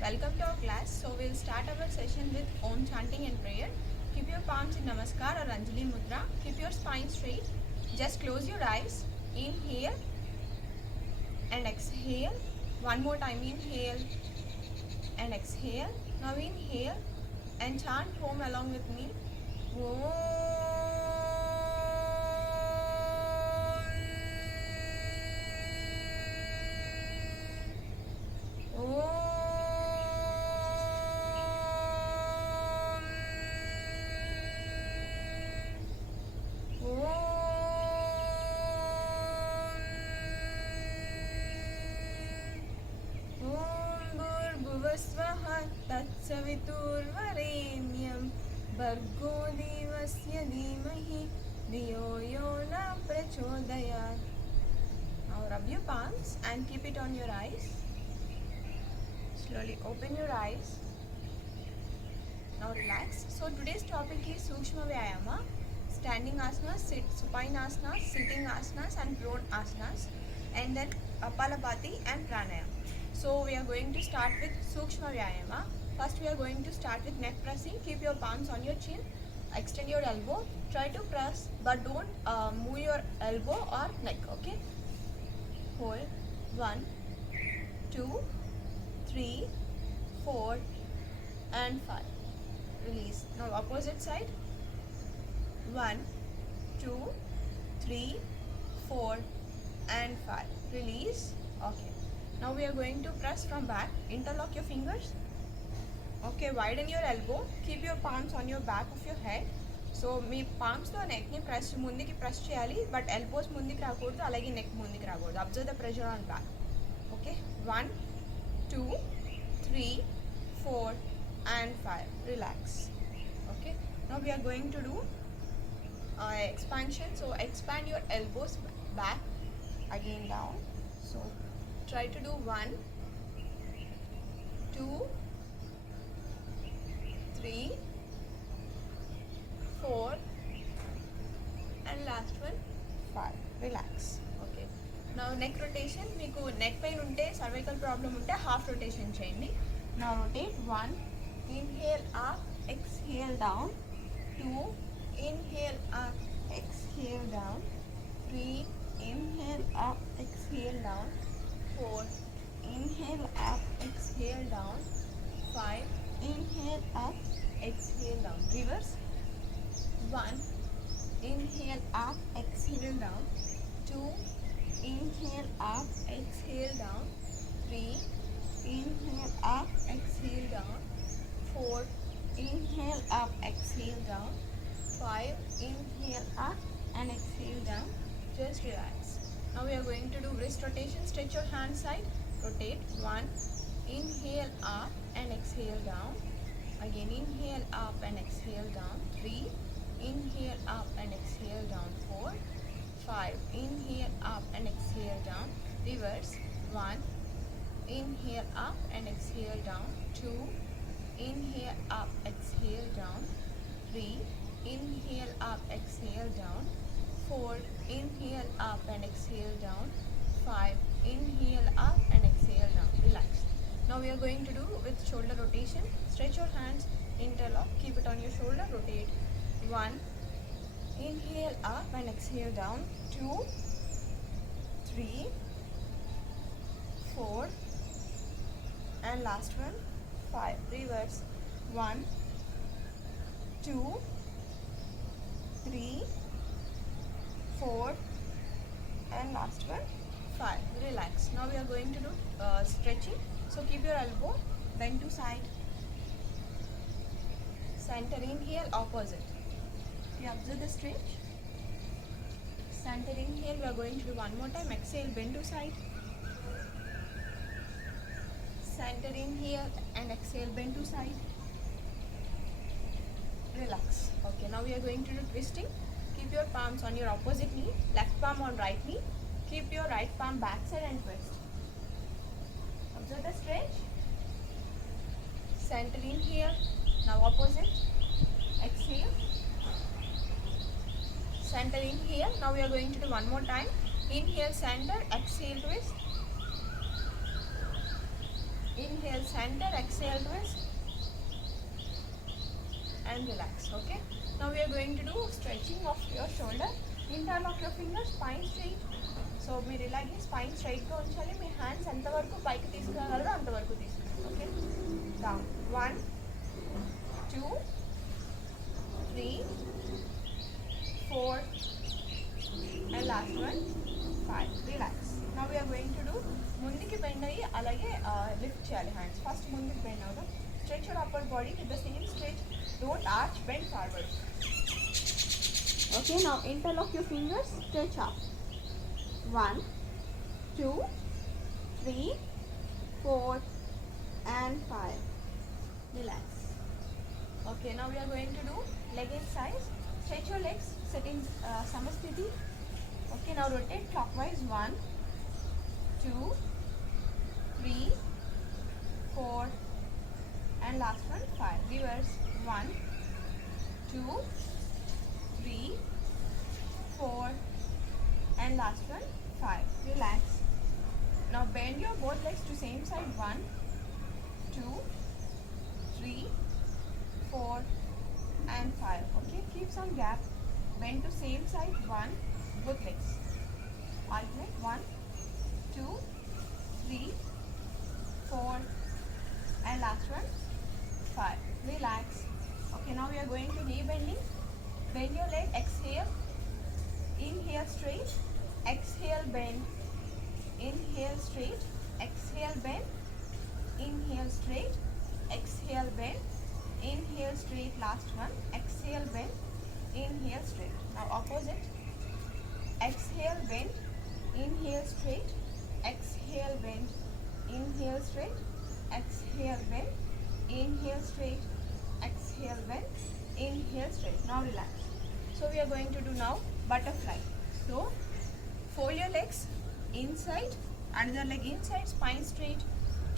Welcome to our class. So we'll start our session with Om chanting and prayer. Keep your palms in Namaskar or Anjali Mudra. Keep your spine straight. Just close your eyes. Inhale and exhale. One more time. Inhale and exhale. Now inhale and chant Om along with me. Om. स्वः तत्सवितुर्वरेण्यं भर्गो देवस्य धीमहि धियो यो न प्रचोदयात्. Now rub your palms and keep it on your eyes. Slowly open your eyes. Now relax. So today's topic is Sukshma Vyayama, standing asanas, supine asanas, sitting asanas and prone asanas, and then Kapalabhati and Pranayama. So we are going to start with Sukshma Vyayama. First we are going to start with neck pressing. Keep your palms on your chin. Extend your elbow. Try to press but don't move your elbow or neck. Okay? Hold. 1, 2, 3, 4 and 5. Release. Now opposite side. 1, 2, 3, 4 and 5. Release. Okay. Now we are going to press from back. Interlock your fingers. Okay, widen your elbow. Keep your palms on your back of your head. So me palms తో neck ని press ముందుకి press చేయాలి, but elbows ముందుకి రాకూడదు, అలాగే neck ముందుకి రాకూడదు. Observe the pressure on back. Okay, 1, 2, 3, 4 and 5. Relax. Okay, now we are going to do expansion. So expand your elbows back, again down. So try to do 1, 2, 3, 4 and last one 5. Relax. Okay, now neck rotation. మీకు neck pain ఉంటే, cervical problem ఉంటే half rotation చేయండి. Now rotate. 1, inhale up, exhale down. 2, inhale up, exhale down. 3, inhale up, exhale down. 4, inhale up, exhale down. 5, inhale up, exhale down. Reverse. 1, inhale up, exhale down. 2, inhale up, exhale down. 3, inhale up, exhale down. 4, inhale up, exhale down. 5, inhale up and exhale down. Just relax. Now we are going to do wrist rotation. Stretch your hand side. Rotate. 1, inhale up and exhale down. Again inhale up and exhale down. 3, inhale up and exhale down. 4, 5, inhale up and exhale down. Reverse. 1, inhale up and exhale down. 2, inhale up, exhale down. 3, inhale up, exhale down. 4, inhale up and exhale down. 5, inhale up and exhale down. Relax. Now we are going to do with shoulder rotation. Stretch your hands, interlock, keep it on your shoulder, rotate. 1, inhale up and exhale down. 2, 3, 4 and last one 5. Reverse. 1, 2, 3, 4 and last one 5. Relax. Now we are going to do stretching. So keep your elbow bend to side. Center, inhale, opposite. You observe the stretch. Center, inhale. We are going to do one more time. Exhale, bend to side. Center, inhale and exhale, bend to side. Relax. Okay, now we are going to do twisting. Keep your palms on your opposite knee, left palm on right knee. Keep your right palm back side and twist. Observe the stretch. Center, inhale. Now opposite. Exhale. Center, inhale. Now we are going to do one more time. Inhale, center, exhale, twist. Inhale center, exhale twist and relax. Okay, now we are going to do stretching of your shoulder. Interlock your fingers, spine straight. So మీరు ఇలాగే spine స్ట్రైట్గా ఉంచాలి. మీ hands ఎంతవరకు పైకి తీసుకురాగలరో అంతవరకు తీసుకురండి. Okay, down 1 2 3 4 and last one 5. Relax. Now we're going to do ముందుకి బెండ్ అయ్యి అలాగే లిఫ్ట్ చేయాలి హ్యాండ్స్. ఫస్ట్ ముందుకు బెండ్ అవుదాం. Stretch your upper body with the same stretch. Don't arch, bend forward. Okay, now interlock your fingers, stretch up. 1 2 3 4 and 5. Relax. Okay, now we are going to do leg exercise. Stretch your legs, sit in samasthiti. Okay, now rotate clockwise. 1 2 3 4 and last one 5. Reverse. 1 2 3 4 and last one 5. Relax. Now bend your both legs to same side. 1 2 3 4 and 5. Okay, keep some gap. Bend to same side. 1 both legs. Alternate. 1 2 3 4 and last one 5. Relax. Okay, now we are going to knee bending. Bend your leg. Exhale. Inhale straight. Exhale bend. Inhale straight. Exhale bend. Inhale straight. Exhale bend. Inhale straight. Last one. Exhale bend. Inhale straight. Now opposite. Exhale bend. Inhale straight. Exhale bend. Inhale straight. Exhale bend. Inhale straight. Exhale bend. Inhale straight. Now relax. So we are going to do now butterfly. So fold your legs inside, another leg inside, spine straight.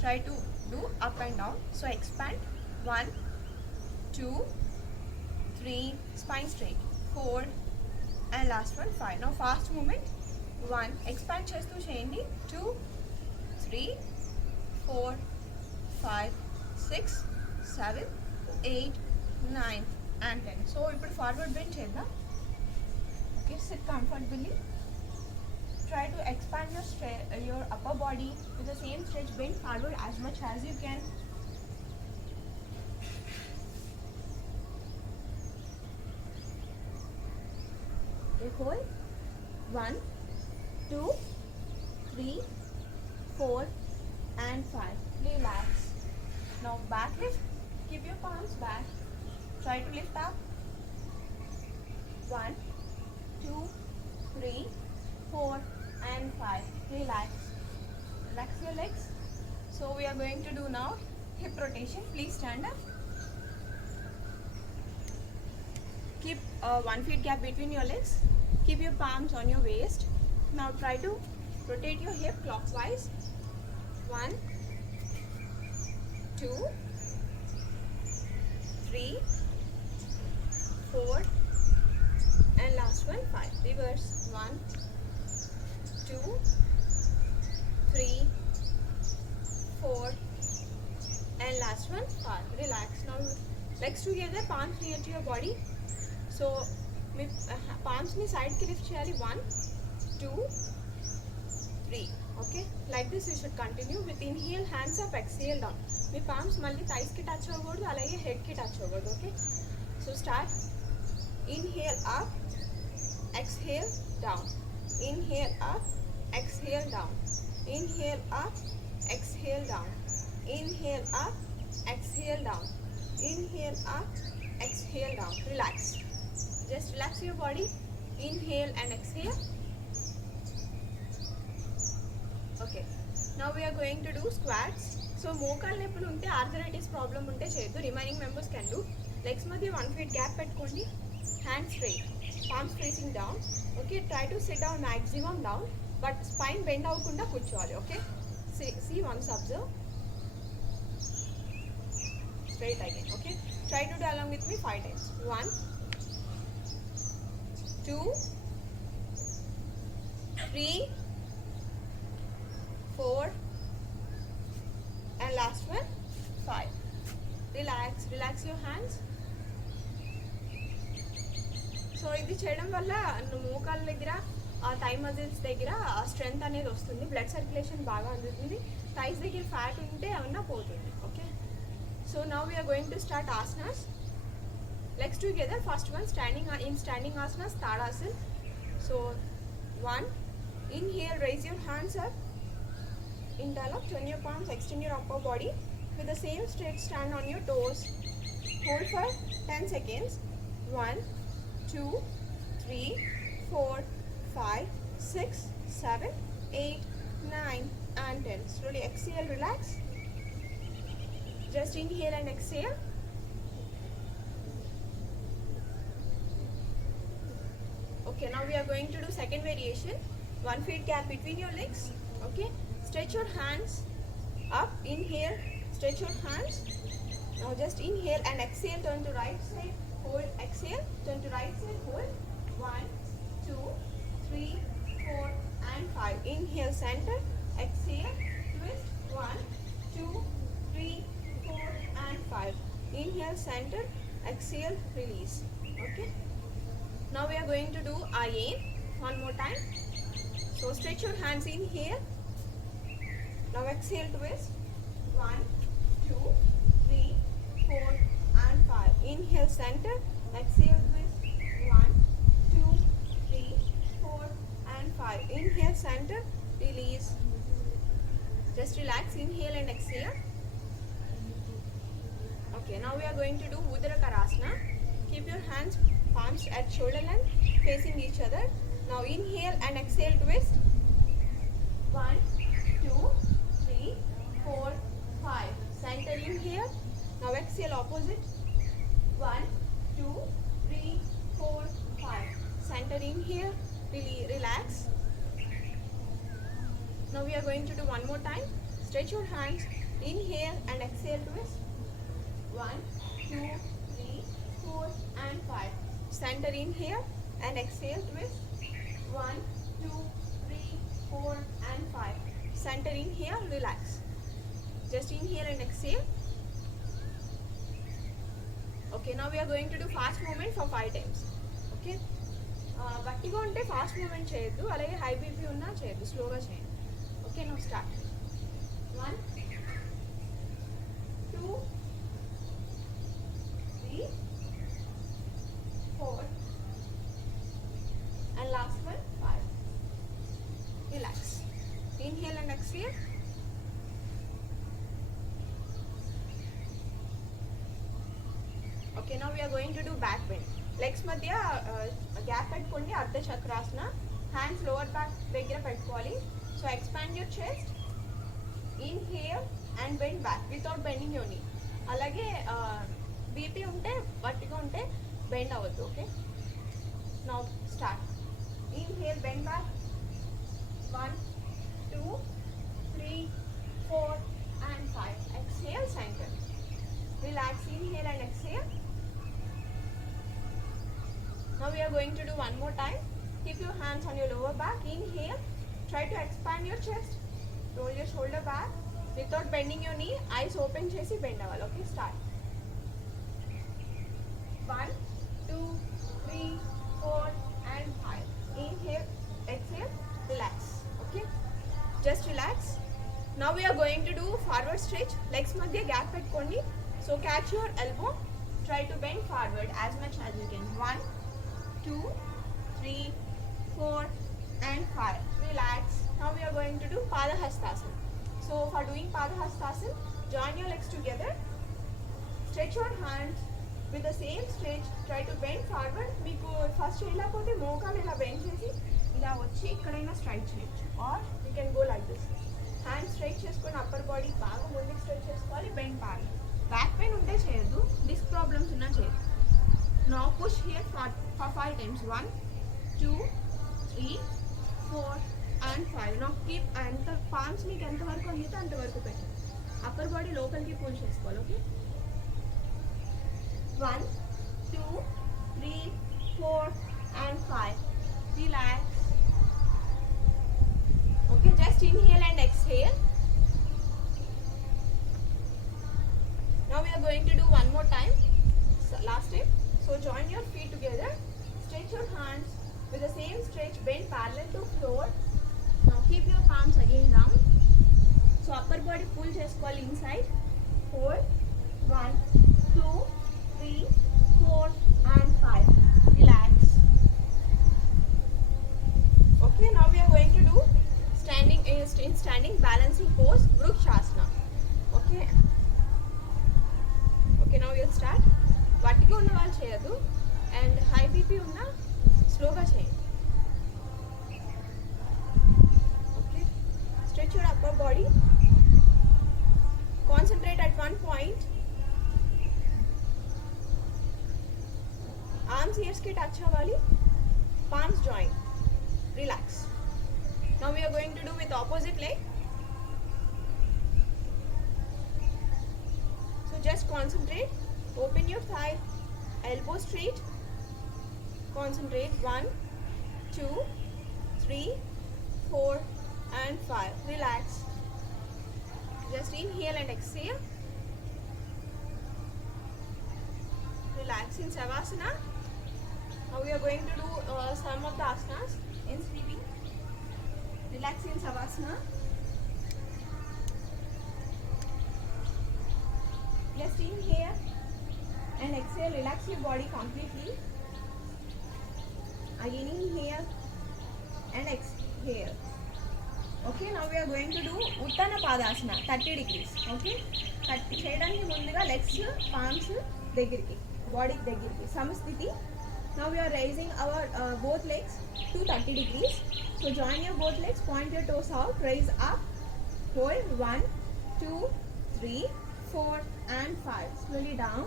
Try to do up and down. So expand. 1 2 3 spine straight. 4 and last one 5. Now fast movement. 1 expand చేస్తూ చేయండి. 2 3 4 5 6 7 8 9 and 10. So ఇప్పుడు forward bend చేద్దాం. Okay, sit comfortably. Try to expand your upper body with the same stretch. Bend forward as much as you can. Hold. 1 2 3 4 and 5. Relax. Now back lift. Keep your palms back. Try to lift up. 1 2 3 4 and 5. Relax. Relax your legs. So we are going to do now hip rotation. Please stand up. Keep 1 feet gap between your legs. Keep your palms on your waist. Now try to rotate your hip clockwise. 1 2 3 4 and last one 5. Reverse. 1 2 3 4 and last one 5. Relax. Now legs together, palms near to your body. So మీ పామ్స్ని సైడ్కి lift చేయాలి. 1 2 3. Okay, like this you should continue with inhale hands up, exhale down. Me palms మళ్ళీ థైస్కి touch అవ్వకూడదు, అలాగే హెడ్కి touch అవ్వకూడదు. Okay, so start. Inhale up, exhale down. Inhale up, exhale down. Inhale up, exhale down. Inhale up, exhale down. Inhale up, exhale down. Relax. Just relax your body. Inhale and exhale. Okay. Now we are going to do squats. So మోకాళ్ళ నొప్పులు ఉంటే, arthritis problem ఉంటే చేయొద్దు. Remaining members can do. Legs మధ్య 1 feet gap పెట్టుకోండి. Hands straight, palms facing down. Okay, try to sit down maximum down, but spine bend అవ్వకుండా కూర్చోవాలి. Okay, see once observe. Straight again. Okay, try to do along with me 5 times. 1 2 3 4 and and last one 5. Relax your hands. So ఇది చేయడం వల్ల మోకాళ్ళ దగ్గర ఆ thigh muscles దగ్గర ఆ స్ట్రెంగ్త్ అనేది వస్తుంది, బ్లడ్ సర్క్యులేషన్ బాగా అందుతుంది, థైస్ దగ్గర ఫ్యాట్ ఉంటే ఏమన్నా పోతుంది. Okay, so now we're going to start asanas. Legs together. First one standing asanas, Tadasana. So 1, inhale, raise your hands up, interlock, turn your palms, extend your upper body with the same straight stand on your toes. Hold for 10 seconds. 1, 2, 3, 4, 5, 6, 7, 8, 9 and 10. Slowly exhale, relax. Just inhale and exhale. Okay, now we are going to do second variation. 1 feet gap between your legs. Okay, stretch your hands up. Inhale, stretch your hands. Now just inhale and exhale, turn to right side, hold, exhale, turn to right side, hold. 1, 2, 3, 4 and 5. Inhale, center, exhale, twist. 1, 2, 3, 4 and 5. Inhale, center, exhale, release. Okay, now we are going to do Ayan one more time. So stretch your hands, inhale. Now exhale, twist. 1, 2, 3, 4 and 5. Inhale, center, exhale, twist. 1, 2, 3, 4 and 5. Inhale, center, release. Just relax, inhale and exhale. Okay, now we are going to do Udara Karasana. Keep your hands palms at shoulder length facing each other. Now inhale and exhale, twist. 1, 2, 3, 4, 5. Center, inhale. Now exhale, opposite. 1, 2, 3, 4, 5. Center, inhale, relax. Now we are going to do one more time. Stretch your hands, inhale and exhale, twist. 1, 2, 3, 4 and 5. Center, inhale and exhale, twist. 1, 2, 3, 4 and 5. Center, inhale, relax. Just inhale and exhale. Okay, now we are going to do fast movement for 5 times. Okay, గట్టిగా ఉంటే fast moment చేయొద్దు, అలాగే high BP ఉన్నా చేయొద్దు, స్లోగా చేయండి. Okay, now start. 1, 2, 3, 4 and last one 5. Relax. Inhale and exhale. Okay, now we are going to do back bend. Legs మధ్య gap పెట్టుకోండి, అర్ధ చక్రాసన. హ్యాండ్స్ లోవర్ బ్యాక్ దగ్గర పెట్టుకోవాలి. So expand your chest, inhale and bend back without bending your నీ. అలాగే BP ఉంటే గట్టిగా ఉంటే బెండ్ అవ్వద్దు. Okay, now start. Inhale, bend back. 1, 2, 3, 4 and 5. Exhale, center. Relax, inhale and exhale. Now we are going to do one more time. Keep your hands on your lower back. Inhale. Try to expand your chest. Roll your shoulder back without bending your knee. Eyes open chesi bend avali. Okay, start. 1, 2, 3, 4 and 5. Inhale, exhale, relax. Okay, just relax. Now we are going to do forward stretch. Legs madhya gap pettukondi. So catch your elbow, try to bend forward as much as you can. 1, 2, 3, 4 and 5. Relax. Now we are going to do Padahastasana. So for doing Padahastasana, join your legs together, stretch your hands with the same stretch, try to bend forward. మీకు first చేయలేకపోతే మోకాలు ఇలా bend చేసి ఇలా వచ్చి ఇక్కడైనా straight చేయొచ్చు, or you can go like this. Hand straight చేసుకొని అప్పర్ బాడీ బాగా ముందుకు స్ట్రెచ్ చేసుకోవాలి, బెండ్ బాగా. బ్యాక్ పెయిన్ ఉంటే చేయొద్దు, డిస్క్ ప్రాబ్లమ్స్ ఉన్నా చేయొద్దు. Now push here for 5 times. 1, 2, 3, 4 and 5. Now keep ఎంత పామ్స్ మీకు ఎంతవరకు అందితే అంతవరకు పెట్టండి. అప్పర్ బాడీ లోపలికి పుల్ చేసుకోవాలి. Okay, 1, 2, 3, 4 and 5. Relax. Okay, just inhale and exhale. are going to do one more time. So, last time. So join your feet together. Stretch your hands with the same stretch. Bend parallel to floor. Now keep your palms again down. So upper body pull cheskoli inside. Hold. 1, 2, 3, 4 and 5. Relax. Okay, now we are going to do standing in standing balancing pose, Vrukshasana. Okay. Okay, now we'll start. Vertigo ఉన్న వాళ్ళు చేయొద్దు and high BP ఉన్న స్లోగా చేయండి. Okay. Stretch your upper body. Concentrate at one point. Arms ears ki touch avali. Palms join. Relax. Now we are going to do with opposite leg. So just concentrate. Open your thigh. Elbow straight. Concentrate. 1, 2, 3, 4 and 5. Relax. Just inhale and exhale. Relax in Savasana. Now we are going to do some of the asanas in sleeping. Relax in Savasana. Just inhale and exhale. Relax your body completely. Again inhale and exhale. Okay, now we are going to do Uttana Padasana 30 degrees. Okay, చేయడానికి ముందుగా legs palms దగ్గరికి body దగ్గరికి సమస్థితి. Now we are raising our both legs to 30 degrees. So join your both legs, point your toes out, raise up, hold 1, 2, 3, 4 and 5. Slowly down,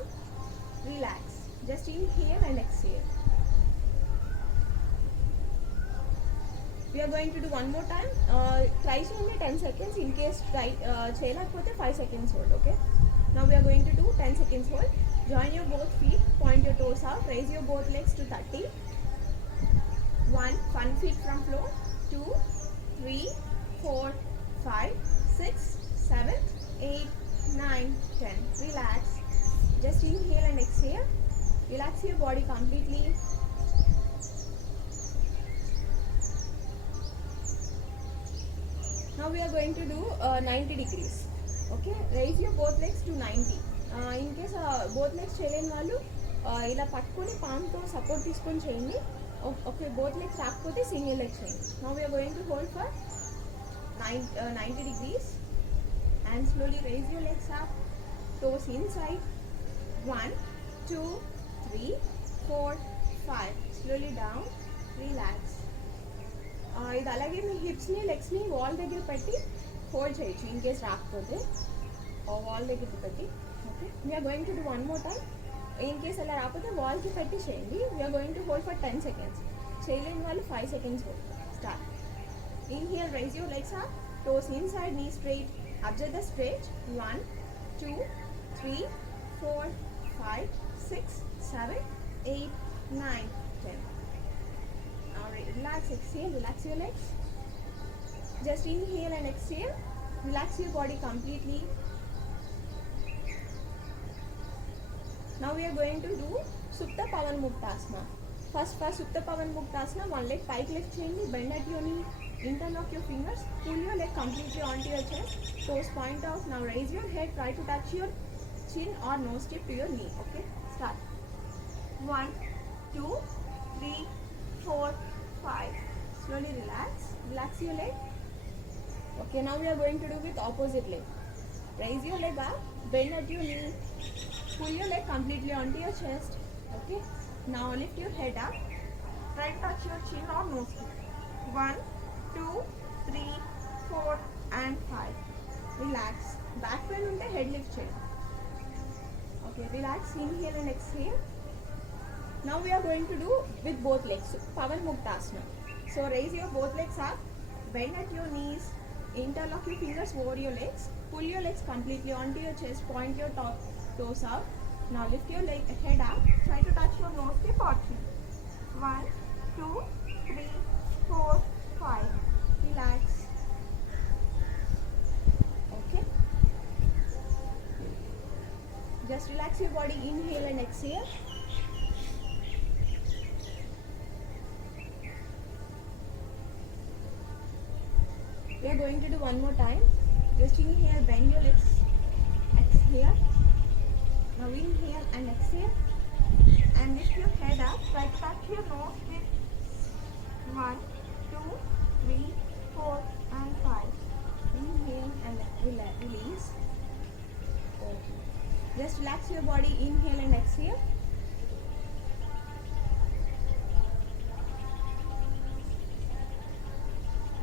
relax. Just inhale and exhale. We are going to do one more time. Try to only 10 seconds. In case try చేయలేకపోతే 5 seconds hold. Okay. Now we are going to do 10 seconds hold. Join your both feet. Point your toes out. Raise your both legs to 30. 1 feet from floor. 2, 3, 4, 5, 6, 7, 8, 9, 10. Relax. Just inhale and exhale. Relax your body completely. Now we are going to do 90 degrees. Okay, raise your both legs to 90. In case both legs చేయలేని వాళ్ళు ఇలా పట్టుకొని పామ్తో support తీసుకొని చేయండి. Okay, both legs రాకపోతే single leg చేయండి. Now we are going to hold for 90 degrees and slowly raise your legs up, toes inside. 1, 2, 3, 4, 5. Slowly down, relax. ఇది అలాగే మీ హిప్స్ని లెగ్స్ని వాల్ దగ్గర పెట్టి హోల్డ్ చేయొచ్చు ఇన్ కేస్ రాకపోతే వాల్ దగ్గర పెట్టి. Okay, we're going to do one more time. In case అలా రాకపోతే వాల్కి పెట్టి చేయండి. We're going to hold for 10 seconds. చేయలేని వాళ్ళు 5 seconds hold. Start. Inhale, raise your legs up, toes inside, knee straight, observe the stretch. 1, 2, 3, 4, 5, 6, 7, 8, 9, 10. Relax, exhale, relax your legs. Just inhale and exhale. Relax your body completely. Now we are going to do Supta Pavan Muktasana. First Supta Pavan Muktasana, one leg pike lift cheyandi, bend at your knee, interlock your fingers, pull your leg completely onto your chest, toes point out. Now raise your head, try to touch your chin or nose tip to your knee. Okay, start. 1, 2, 3, 4, 5. Slowly relax. Relax your leg. Okay, now we are going to do with opposite leg. Raise your leg up, bend at your knee, pull your leg completely onto your chest. Okay, now lift your head up, try to touch your chin or nose tip. 1, 2, 3, 4 and 5. Relax. Back pain unte head lift cheyanడి. Okay, relax. Inhale and exhale. Now we are going to do with both legs, Pavan Muktasana. So raise your both legs up, bend at your knees, interlock your fingers over your legs, pull your legs completely onto your chest, point your toes out. Now lift your head up, try to touch your nose tip or chin. 1, 2, 3, 4, 5. Relax. Okay. Just relax your body, inhale and exhale. We are going to do one more time. Just inhale, bend your legs, exhale. Now inhale and exhale. And lift your head up, right back to your nose with 1, 2, 3, 4 and 5. Inhale and release. Okay. Just relax your body, inhale and exhale.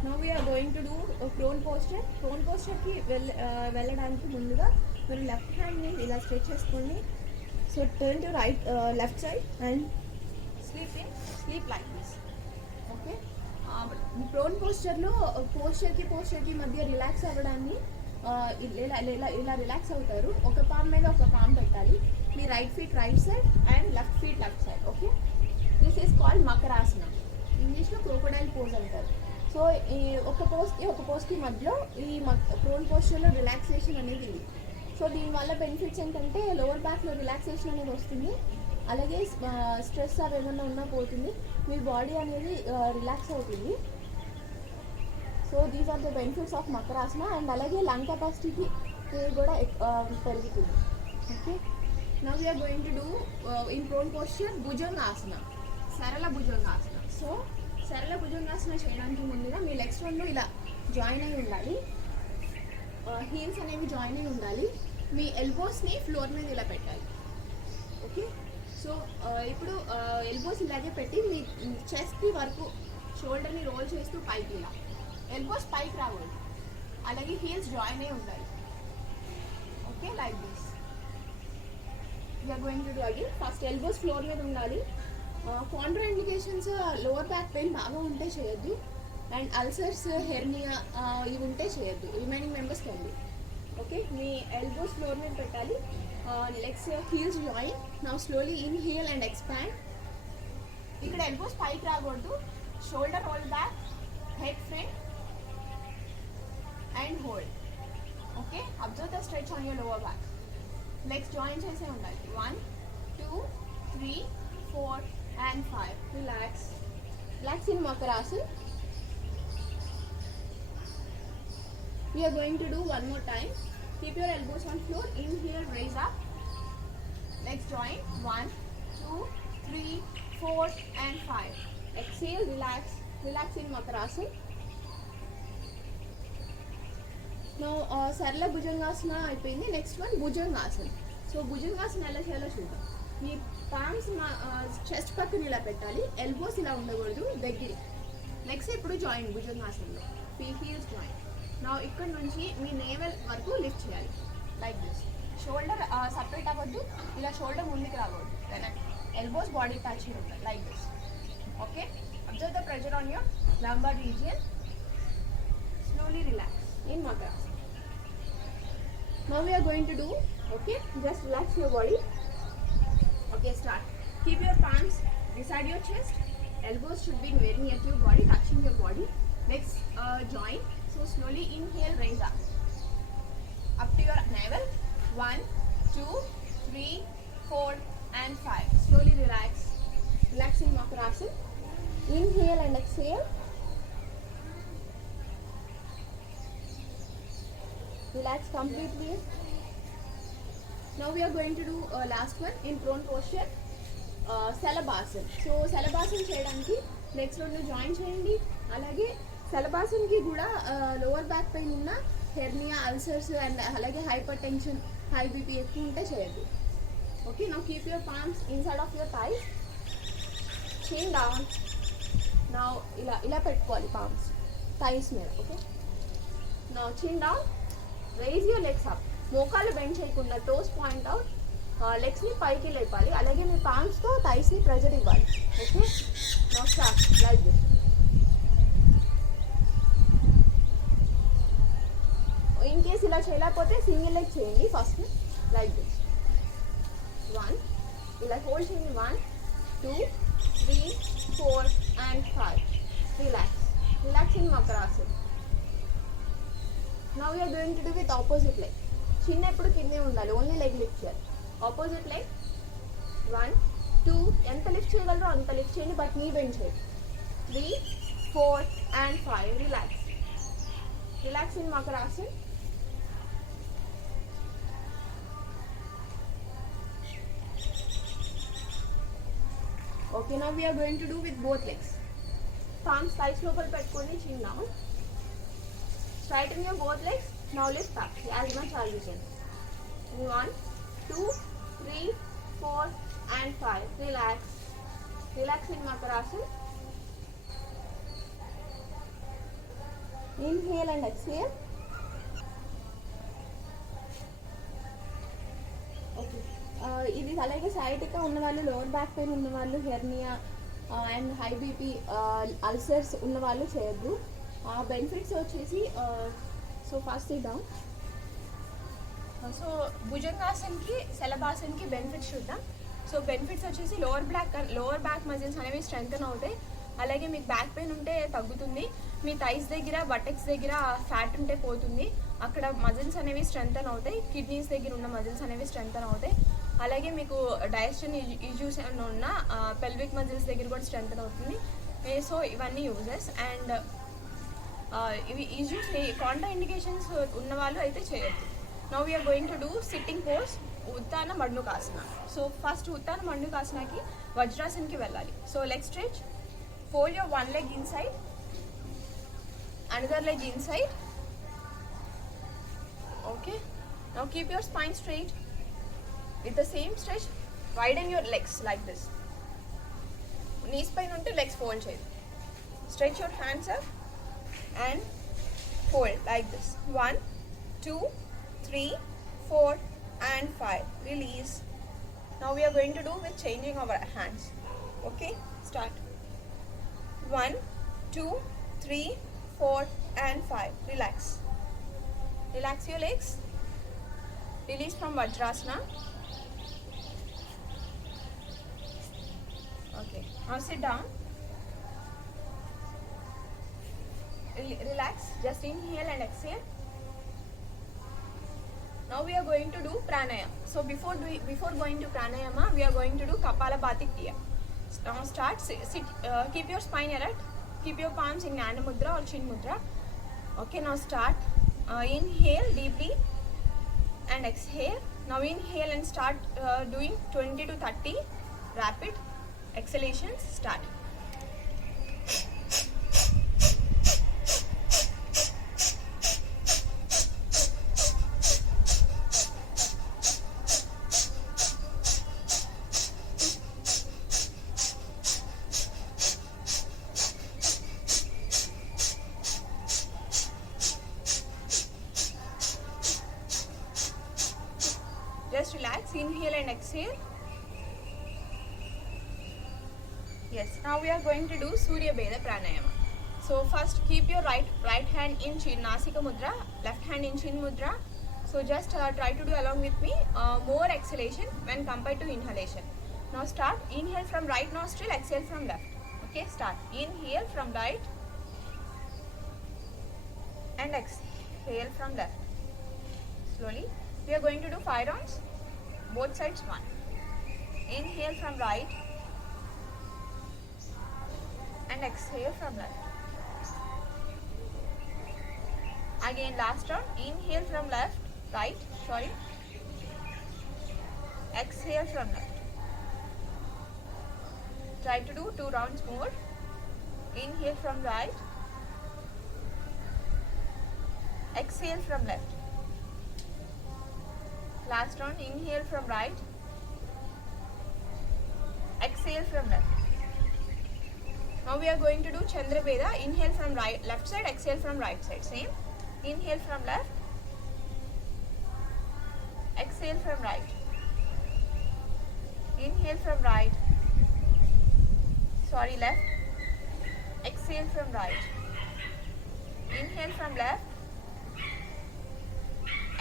Now we are going to do a prone posture. Prone posture ki వెళ్ళడానికి ముందుగా మీరు left hand ని ఇలా stretch చేసుకోండి. So turn to right left side and sleep like this. Okay, prone పోస్చర్లో పోస్చర్కి మధ్య relax అవ్వడాన్ని ఇలా రిలాక్స్ అవుతారు. ఒక పామ్ మీద ఒక పామ్ పెట్టాలి. మీ right feet right side and left feet left side. Okay, this is called makarasana. ఇంగ్లీష్లో క్రోకోడైల్ పోజ్ అంటారు. సో ఈ ఒక పోస్ట్కి మధ్యలో ఈ ప్రోన్ పోస్చర్లో రిలాక్సేషన్ అనేది ఉంది. సో దీనివల్ల బెనిఫిట్స్ ఏంటంటే లోవర్ బ్యాక్లో రిలాక్సేషన్ అనేది వస్తుంది, అలాగే స్ట్రెస్ అవి ఏమన్నా ఉన్నా పోతుంది, మీ బాడీ అనేది రిలాక్స్ అవుతుంది. So these are the benefits of Makarasana. And అలాగే లంగ్ కెపాసిటీకి కూడా పెరుగుతుంది. Okay, now we're going to do in prone posture Bhujangasana, Sarala Bhujangasana. So సరళ భుజంగాసన చేయడానికి ముందుగా మీ లెగ్స్ రెండు ఇలా జాయిన్ అయి ఉండాలి, హీల్స్ అనేవి జాయిన్ అయి ఉండాలి. మీ ఎల్బోస్ని ఫ్లోర్ మీద ఇలా పెట్టాలి. ఓకే, సో ఇప్పుడు ఎల్బోస్ ఇలాగే పెట్టి మీ చెస్ట్కి వరకు షోల్డర్ని రోల్ చేస్తూ పైకి ఇలా, ఎల్బోస్ పైకి రాకూడదు, అలాగే హీల్స్ జాయిన్ అయి ఉండాలి. Okay, like this we're going to do again. First elbows floor మీద ఉండాలి. Contraindications lower back pain బాగా ఉంటే చేయొద్దు, అండ్ అల్సర్స్ హెర్నియా ఇవి ఉంటే చేయొద్దు. Remaining members can. ఓకే, మీ ఎల్బోస్ ఫ్లోర్ మీద పెట్టాలి, legs heels join. Now slowly inhale and expand. ఇక్కడ ఎల్బోస్ పైకి రాకూడదు, shoulder hold back, head front and hold. Okay, observe the stretch on your lower back. Legs join చేసే ఉండాలి. 1, 2, 3, 4 and 5. Relax in Makarasana. We are going to do one more time. Keep your elbows on floor. Inhale, raise up. Legs join. 1, 2, 3, 4 and 5. Exhale, relax in Makarasana. Now సరళ భుజంగాసన అయిపోయింది. Next one Bhujangasana. So Bhujangasana ఎలా చేయాలో చూద్దాం. మీ palms chest పక్కన ఇలా పెట్టాలి, elbows ఇలా ఉండకూడదు, దగ్గర. లెగ్స్ ఎప్పుడు జాయిన్ భుజంగాసనలో, హీల్స్ జాయిన్. నా ఇక్కడ నుంచి మీ నేవెల్ వరకు లిఫ్ట్ చేయాలి లైక్ దిస్. షోల్డర్ సపరేట్ అవ్వద్దు, ఇలా షోల్డర్ ముందుకు రాకూడదు, ఎల్బోస్ బాడీ టచ్ ఉంటాయి like this. Okay, observe the pressure on your lumbar region. Slowly relax in Makarasana. Now we are going to do, okay, just relax your body. Okay, start. Keep your palms beside your chest. Elbows should be very near to your body, touching your body. Legs join. So slowly inhale, raise up to your navel. 1, 2, 3, 4 and 5. Slowly relax. Relax in Makarasana. Inhale and exhale. Relax completely. Now we are going to do last one in prone posture, Shalabhasan. So Shalabhasan చేయడానికి legs రెండు join చేయండి. అలాగే శలభాసన్కి కూడా lower back pain ఉన్న, hernia, ulcers and అలాగే hypertension, high BP ఎక్కువ ఉంటే చేయొద్దు. Okay, now keep your palms inside of your thighs, chin down. Now ఇలా పెట్టుకోవాలి పామ్స్ థైస్ మీద. Okay, now chin down, raise your legs up. మోకాలు bend చేయకుండా టోస్ పాయింట్ అవుట్, లెగ్స్ని పైకి లేపాలి. అలాగే మీ పామ్స్తో థైస్ని ప్రెజర్ ఇవ్వాలి. Okay, now start like this. In case ఇలా చేయలేకపోతే సింగిల్ లెగ్ చేయండి ఫస్ట్ లైక్ దిస్. 1, ఇలా హోల్డ్ చేయండి. 1, 2, 3, 4 and 5. Relax in Makarasana. Now we are going to do with opposite leg. చిన్న ఎప్పుడు కిందే ఉండాలి, ఓన్లీ లెగ్ లిఫ్ట్ చేయాలి. ఆపోజిట్ లెగ్ 1 2 ఎంత లిఫ్ట్ చేయగలరో అంత లిఫ్ట్ చేయండి, బట్ నీ బెండ్ చేయండి. 3 4 and 5. Relax in Makarasana. Okay, now we are going to do with both legs. Palms thighs lopal petkoni, chin down. Straighten your both legs. Now lift up as much as you can. 1 2 3 4 and 5. Relax in Makarasana. Inhale and exhale. Okay. ఇది అలాగే సైడ్గా ఉన్న వాళ్ళు, lower back pain ఉన్న వాళ్ళు, hernia and high BP ulcers ఉన్న వాళ్ళు చేయొద్దు. బెనిఫిట్స్ వచ్చేసి సో ఫస్ట్ డౌన్. సో భుజంగాసన్కి శలభాసన్కి బెనిఫిట్స్ చూద్దాం. సో బెనిఫిట్స్ వచ్చేసి లోవర్ బ్యాక్ మజిల్స్ అనేవి స్ట్రెంగ్తన్ అవుతాయి. అలాగే మీకు బ్యాక్ పెయిన్ ఉంటే తగ్గుతుంది. మీ థైస్ దగ్గర, బటెక్స్ దగ్గర ఫ్యాట్ ఉంటే పోతుంది. అక్కడ మజిల్స్ అనేవి స్ట్రెంగ్తన్ అవుతాయి. కిడ్నీస్ దగ్గర ఉన్న మజిల్స్ అనేవి స్ట్రెంగ్తన్ అవుతాయి. అలాగే మీకు డైజెషన్ ఇష్యూస్ ఏమైనా ఉన్న పెల్విక్ మజిల్స్ దగ్గర కూడా స్ట్రెంగ్తన్ అవుతుంది. సో ఇవన్నీ యూజెస్. అండ్ ఇవి ఇష్యూస్ కాంట్రా ఇండికేషన్స్ ఉన్న వాళ్ళు అయితే చేయొద్దు. Now we're going to do sitting pose Uttana Mandukasana. So first Uttana మండుకాసనకి వజ్రాసన్కి వెళ్ళాలి. So leg stretch, fold your one leg inside, another leg inside. Okay, now keep your spine straight. With the same stretch, widen your legs like this. Knee spine unte legs fold cheyali. Stretch your hands up and fold like this. 1 2 3 4 and 5. Release. Now we are going to do with changing our hands. Okay, start. 1 2 3 4 and 5. Relax your legs. Release from Vajrasana. Okay, now sit down. Relax. Just inhale and exhale. Now we are going to do pranayama. So before going to pranayama, we are going to do Kapalabhati Kriya. Now start. Sit. Keep your spine erect. Keep your palms in Gnana Mudra or Chin Mudra. Okay, now start. Inhale deeply and exhale. Now inhale and start doing 20 to 30 rapid exhalations. Start. Just relax, inhale and exhale. Yes, now we are going to do Surya Beda Pranayama. So first keep your right hand in Nasika Mudra, left hand in Chin Mudra. So just try to do along with me more exhalation when compared to inhalation. Now start. Inhale from right nostril, exhale from left. Okay, start. Inhale from right and exhale from left. Slowly. We are going to do 5 rounds, both sides 1. Inhale from right and exhale from left. Again last round. Inhale from right, exhale from left. Try to do 2 rounds more. Inhale from right, exhale from left. Last round. Inhale from right, exhale from left. Now we are going to do Chandra Veda. Inhale from left side, exhale from right side. Same. Inhale from left, exhale from right. Inhale from right, left, exhale from right. Inhale from left,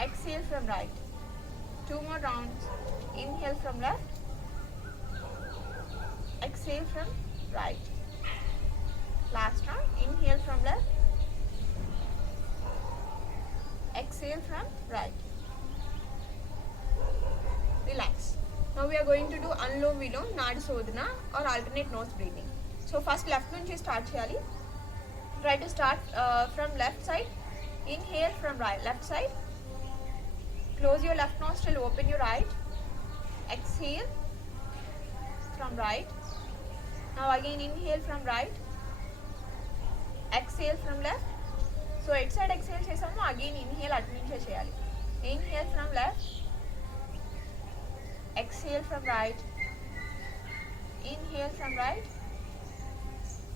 exhale from right. 2 more rounds. Inhale from left, exhale from right. Last round. Inhale from left, exhale from right. Relax. we are going to do Anulom Vilom, Nadi Sodhana or alternate nose breathing. So first left nunchi start cheyali. Try to start from left side. Inhale from right, left side. Close your left nostril, open your right. Exhale from right. Now again inhale from right. Exhale from left. So right side exhale chesamu, again inhale atu nunche cheyali. Inhale from left. Exhale from right. Inhale from right.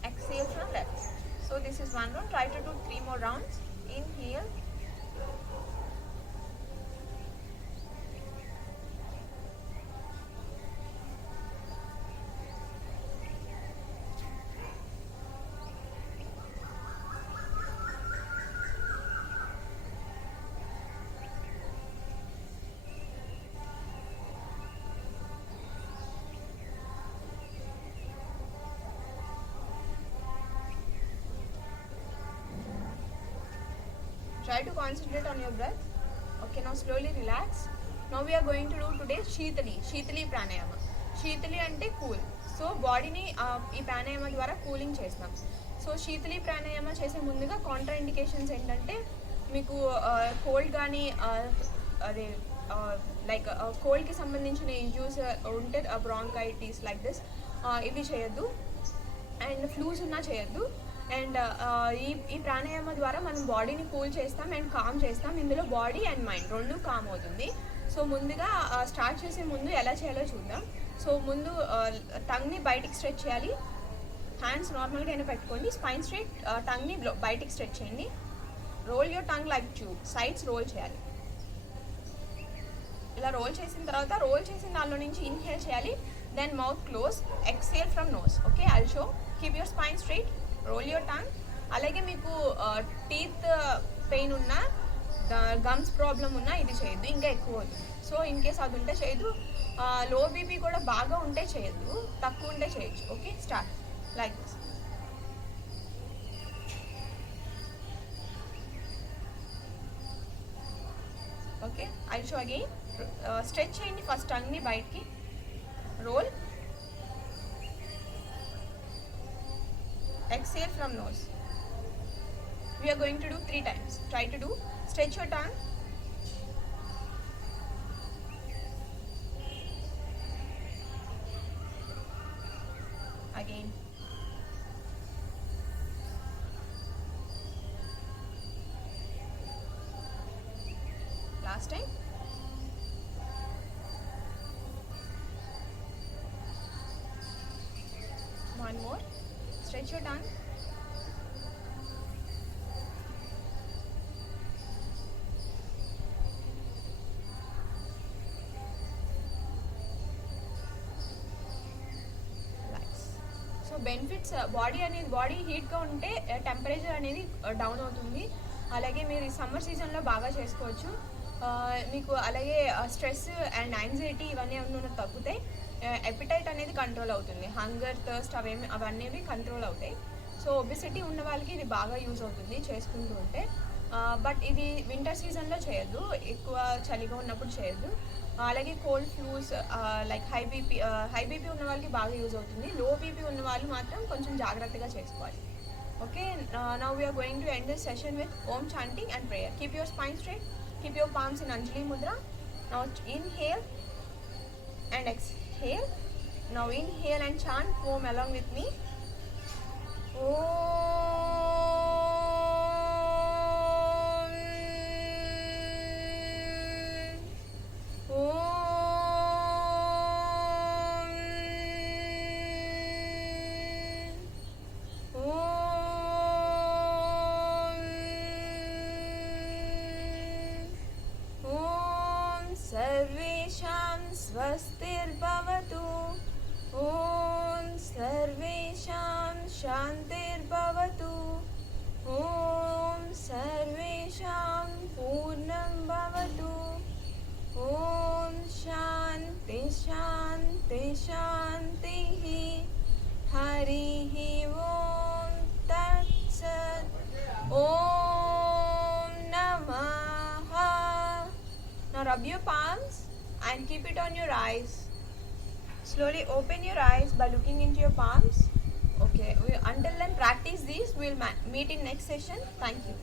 Exhale from left. So this is one round. Try to do 3 more rounds. Inhale. Try to concentrate on your breath. Okay, now slowly relax. Now we are going to do today Shitali pranayama. Shitali ante cool. So body ni ee pranayama ద్వారా cooling చేస్తాం. So శీతలి pranayama చేసే ముందుగా Contra indications ఏంటంటే మీకు cold కానీ అదే like కోల్డ్కి సంబంధించిన issues ఉంటే బ్రాంకైటిస్ లైక్ దిస్ ఇవి చేయొద్దు. అండ్ ఫ్లూస్ ఉన్నా చేయొద్దు. అండ్ ఈ ప్రాణాయామ ద్వారా మనం బాడీని కూల్ చేస్తాం అండ్ కామ్ చేస్తాం. ఇందులో బాడీ అండ్ మైండ్ రెండు కామ్ అవుతుంది. సో ముందుగా స్టార్ట్ చేసే ముందు ఎలా చేయాలో చూద్దాం. సో ముందు టంగ్ని బయటికి స్ట్రెచ్ చేయాలి. హ్యాండ్స్ నార్మల్గా అయినా పెట్టుకోండి. స్పైన్ స్ట్రైట్, టంగ్ని బయటికి స్ట్రెచ్ చేయండి. Roll your tongue like tube. Sides roll చేయాలి. ఇలా రోల్ చేసిన తర్వాత రోల్ చేసిన దానిలో నుంచి ఇన్హేల్ చేయాలి. Then mouth close. Exhale from nose. Okay, I'll show. Keep your spine straight. Roll your tongue. అలాగే మీకు టీత్ పెయిన్ ఉన్నా, గమ్స్ ప్రాబ్లం ఉన్నా ఇది చేయొద్దు, ఇంకా ఎక్కువ అవుతుంది. సో ఇన్ కేస్ అది ఉంటే చేయొద్దు. లో బీపీ కూడా బాగా ఉంటే చేయొద్దు, తక్కువ ఉంటే చేయొచ్చు. Okay, start like this. Okay, I show again. Stretch చేయండి ఫస్ట్ టంగ్ని బయటికి. Role. Exhale from nose. We are going to do 3 times. Try to do. Stretch your tongue. Again. Last time. One more. Stretch your tongue. So benefits, body హీట్గా ఉంటే temperature అనేది down అవుతుంది. అలాగే మీరు ఈ summer సీజన్లో బాగా చేసుకోవచ్చు. మీకు అలాగే స్ట్రెస్ అండ్ యాంగ్జైటీ ఇవన్నీ ఏమన్నా తగ్గుతాయి. ఎపిటైట్ అనేది కంట్రోల్ అవుతుంది. హంగర్, థర్స్ట్ అవన్నీ కంట్రోల్ అవుతాయి. సో ఒబెసిటీ ఉన్న వాళ్ళకి ఇది బాగా యూజ్ అవుతుంది చేసుకుంటూ ఉంటే. బట్ ఇది వింటర్ సీజన్లో చేయొద్దు, ఎక్కువ చలిగా ఉన్నప్పుడు చేయొద్దు. అలాగే cold flus like high BP ఉన్న వాళ్ళకి బాగా యూజ్ అవుతుంది. లో బీపీ ఉన్న వాళ్ళు మాత్రం కొంచెం జాగ్రత్తగా చేసుకోవాలి. Okay, now we're going to end this session with Om chanting and prayer. Keep your spine straight. Keep your palms in Anjali Mudra. Now inhale and exhale. Now inhale and chant Om along with me. Om. Om. सर्वेषां स्वस्तिर्भवतु. ॐ सर्वेषां शान्तिर्भवतु. ॐ सर्वेषां पूर्णं भवतु. ॐ शान्ति शान्ति शान्तिः. हरिः ॐ तत्सत्. ॐ नमः. Now rub your palms and keep it on your eyes. Slowly open your eyes by looking into your palms. Okay, until then practice these. We'll meet in next session. Thank you.